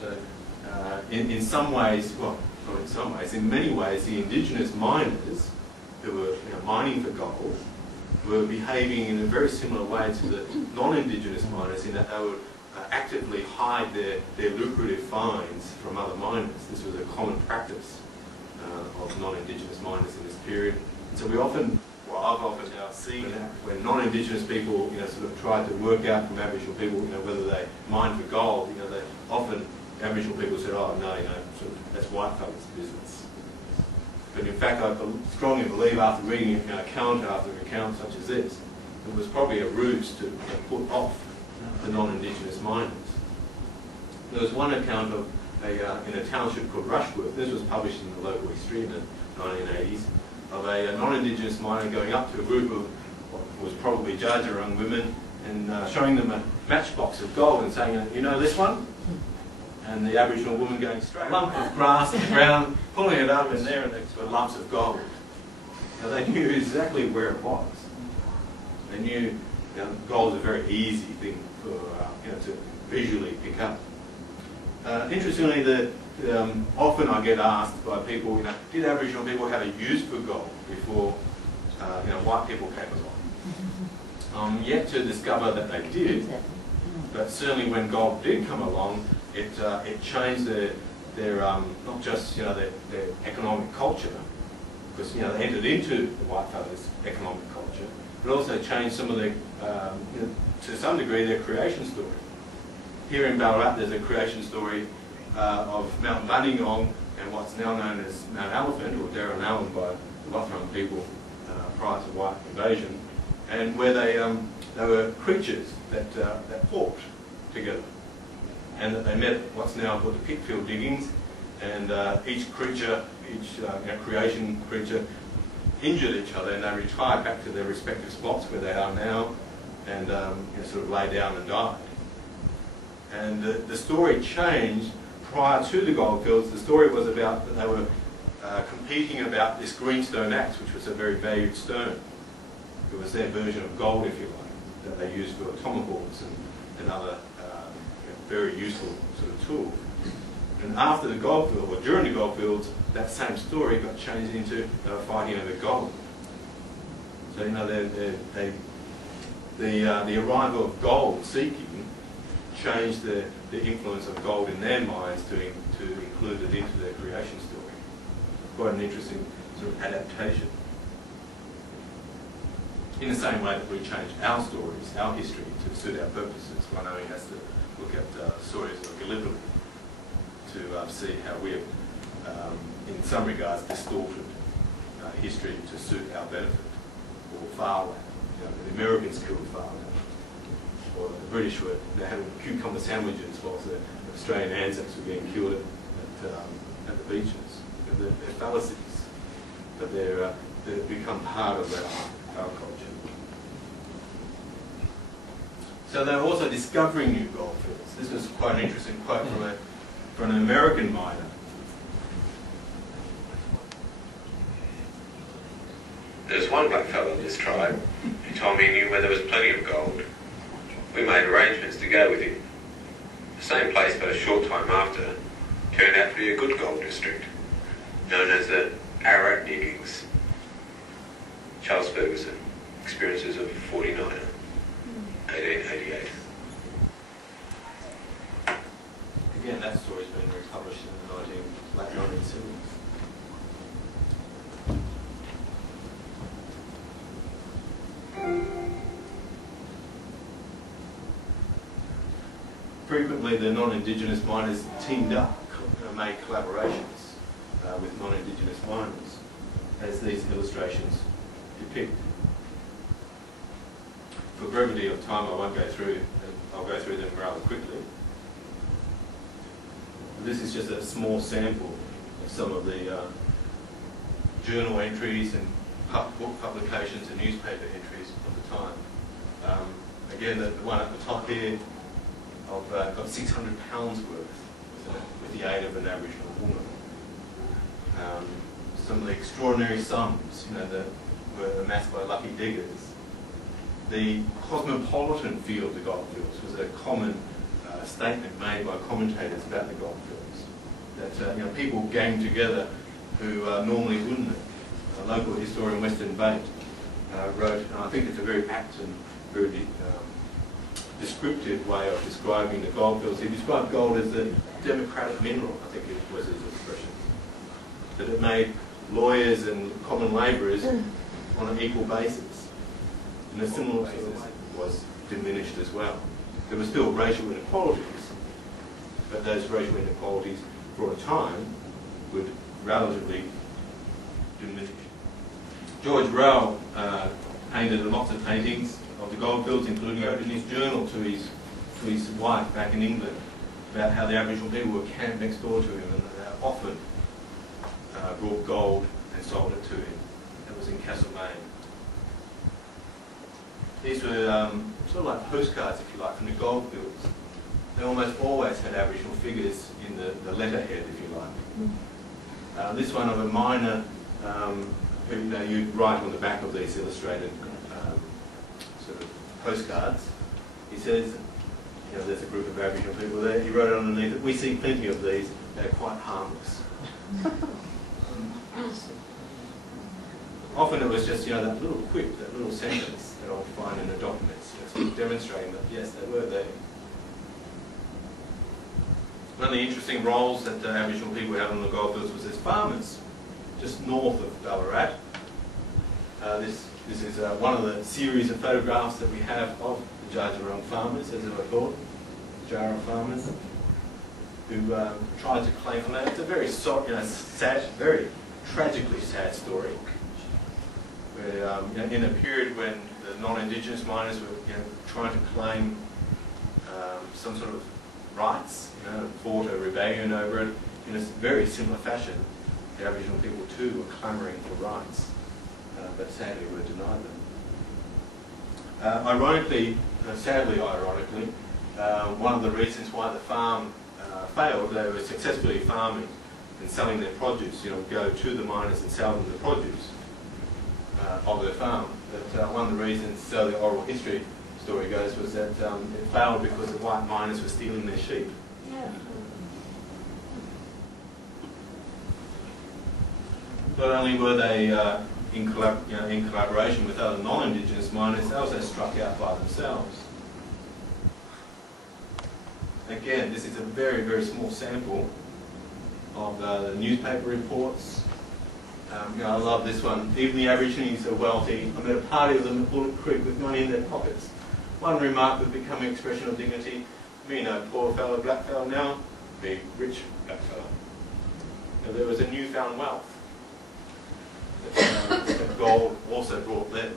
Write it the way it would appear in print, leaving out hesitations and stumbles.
So in some ways, well, not in some ways, in many ways, the indigenous miners who were mining for gold were behaving in a very similar way to the non-indigenous miners, in that they would actively hide their lucrative finds from other miners. This was a common practice of non-indigenous miners in this period. And so we often, well, I've often now seen that when non-indigenous people, sort of tried to work out from Aboriginal people, whether they mined for gold, they often, Aboriginal people said, oh no, sort of, that's white fellas' business. But in fact, I strongly believe, after reading account after account such as this, it was probably a ruse to put off the non-indigenous miners. There was one account of in a township called Rushworth. This was published in the local history in the 1980s, of a non-indigenous miner going up to a group of what was probably Judger young women and showing them a matchbox of gold and saying, you know this one? And the Aboriginal woman going straight, a lump of grass on the ground, pulling it up, and there were lumps of gold. Now they knew exactly where it was. They knew gold is a very easy thing for to visually pick up. Interestingly, often I get asked by people, did Aboriginal people have a use for gold before white people came along? I'm yet to discover that they did, but certainly when gold did come along, it changed their not just their economic culture, because they entered into the white fellas' economic culture, but also changed some of their to some degree their creation story. Here in Ballarat, there's a creation story of Mount Bunnyong and what's now known as Mount Elephant, or Darren by the Lothrong people prior to white invasion, and where they were creatures that fought together, and that they met at what's now called the Pitfield diggings, and each creature, creation creature, injured each other, and they retired back to their respective spots where they are now, and sort of lay down and died. And the story changed prior to the goldfields. The story was about that they were competing about this greenstone axe, which was a very valued stone. It was their version of gold, if you like, that they used for tomahawks and other very useful sort of tools. And after the goldfield, or during the goldfields, that same story got changed into they were fighting over gold. So the arrival of gold seeking changed the influence of gold in their minds to include it into their creation story. Quite an interesting sort of adaptation. In the same way that we change our stories, our history, to suit our purposes. One has to look at stories of Gallipoli to see how we have, in some regards, distorted history to suit our benefit. Or farland. The Americans killed farland. Or the British were having cucumber sandwiches whilst the Australian Anzacs were being killed at the beaches. They're fallacies, but they've become part of our culture. So they're also discovering new goldfields. This was quite an interesting quote from an American miner. There's one black fellow in this tribe who told me he knew where there was plenty of gold. We made arrangements to go with him. The same place, but a short time after, turned out to be a good gold district, known as the Ararat Diggings. Charles Ferguson, Experiences of 49, 1888. Again, that story's been republished in the late 1970s. Frequently, the non-Indigenous miners teamed up, made collaborations with non-Indigenous miners, as these illustrations depict. For brevity of time, I won't go through. I'll go through them rather quickly. This is just a small sample of some of the journal entries and book publications and newspaper entries of the time. Again, the one at the top here, I've got 600 pounds worth with the aid of an Aboriginal woman. Some of the extraordinary sums, that were amassed by lucky diggers. The cosmopolitan feel of the goldfields was a common statement made by commentators about the goldfields. people gang together who normally wouldn't. A local historian, Weston Bate, wrote, and I think it's a very apt and very descriptive way of describing the goldfields. He described gold as the democratic mineral, I think it was his expression. That it made lawyers and common labourers on an equal basis. And a similar basis was diminished as well. There were still racial inequalities, but those racial inequalities for a time would relatively diminish. George Rowe painted lots of paintings of the goldfields, including wrote in his journal to his wife back in England about how the Aboriginal people were camped next door to him and they often brought gold and sold it to him. That was in Castlemaine. These were sort of like postcards, if you like, from the goldfields. They almost always had Aboriginal figures in the letterhead, if you like. This one of a miner who you'd write on the back of these illustrated sort of postcards. He says, there's a group of Aboriginal people there. He wrote underneath it, "We see plenty of these. They're quite harmless." Often it was just, that little quip, that little sentence that I'll find in the documents, demonstrating that, yes, they were there. One of the interesting roles that Aboriginal people had on the goldfields was as farmers, just north of Ballarat. This is one of the series of photographs that we have of the Djadjarung farmers, as they were called, Djara farmers, who tried to claim from that. It's a very sad, very tragically sad story. Where, in a period when the non-Indigenous miners were trying to claim some sort of rights, fought a rebellion over it, in a very similar fashion, the Aboriginal people too were clamouring for rights, but sadly were denied them. Ironically, sadly ironically, one of the reasons why the farm failed, they were successfully farming and selling their produce, go to the miners and sell them the produce of their farm. But one of the reasons, so the oral history story goes, was that it failed because the white miners were stealing their sheep. Yeah. Not only were they in collaboration with other non-Indigenous miners, they also struck out by themselves. Again, this is a very, very small sample of the newspaper reports. I love this one. Even the Aborigines are wealthy. I'm at a party with them at Bullock Creek with money in their pockets. One remark would become an expression of dignity. Me no poor fellow, black fellow now. Me rich, black fellow. There was a newfound wealth that gold also brought them.